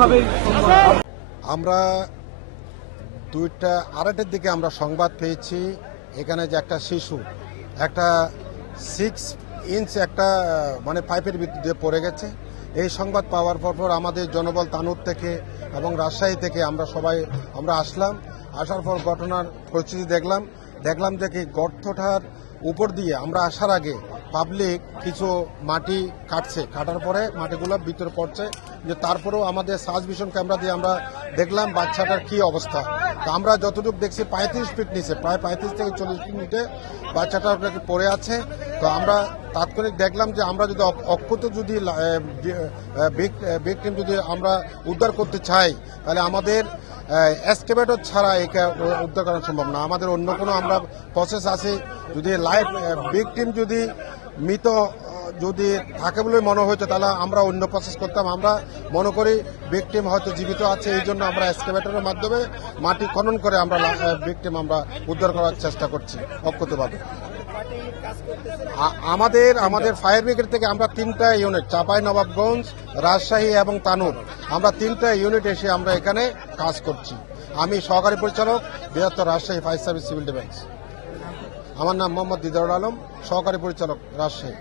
কোনোভাবেই আমরা 2:30টার দিকে আমরা সংবাদ পেয়েছি এখানে যে একটা শিশু একটা 6 ইঞ্চ একটা মানে পাইপের ভিতরে পড়ে গেছে। এই সংবাদ পাওয়ার পর আমাদের জনবল তানুর থেকে এবং রাজশাহী থেকে আমরা আসলাম। আসার পর ঘটনার পরিস্থিতি দেখলাম যে কি গর্তটার উপর দিয়ে আমরা আসার আগে পাবলিক কিছু মাটি কাটার পরে মাটিগুলো ভিতরে পড়ছে, যে তারপরেও আমাদের সার্চ ভিশন ক্যামেরা দিয়ে আমরা দেখলাম বাচ্চাটার কি অবস্থা। তো আমরা যতটুকু দেখছি 35 ফিট নিচে, প্রায় 35 থেকে 40 ফিট নিচে বাচ্চাটা পড়ে আছে। তো আমরা তাৎক্ষণিক দেখলাম যে আমরা যদি অক্ষত যদি ভিকটিম যদি আমরা উদ্ধার করতে চাই তাহলে আমাদের এক্সকেভেটর ছাড়া একে উদ্ধার করা সম্ভব না। আমাদের অন্য কোনো আমরা প্রসেস আছে, যদি লাইফ ভিকটিম যদি মৃত যদি থাকে বলে মনে হইতো তাহলে আমরা অন্য প্রসেস করতাম। আমরা মনে করি ভিকটিম হয়তো জীবিত আছে, এই জন্য আমরা এক্সকেভেটরের মাধ্যমে মাটি খনন করে আমরা ভিকটিম আমরা উদ্ধার করার চেষ্টা করছি অক্ষতভাবে। আমাদের ফায়ার ব্রিগেড থেকে আমরা 3টা ইউনিট, চাঁপাইনবাবগঞ্জ, রাজশাহী এবং তানুর, আমরা 3টা ইউনিট এসে আমরা এখানে কাজ করছি। আমি সহকারী পরিচালক, বৃহত্তর Rajshahi fire service civil defence. আমার নাম মোহাম্মদ দিদারুল আলম, সহকারী পরিচালক, রাজশাহী।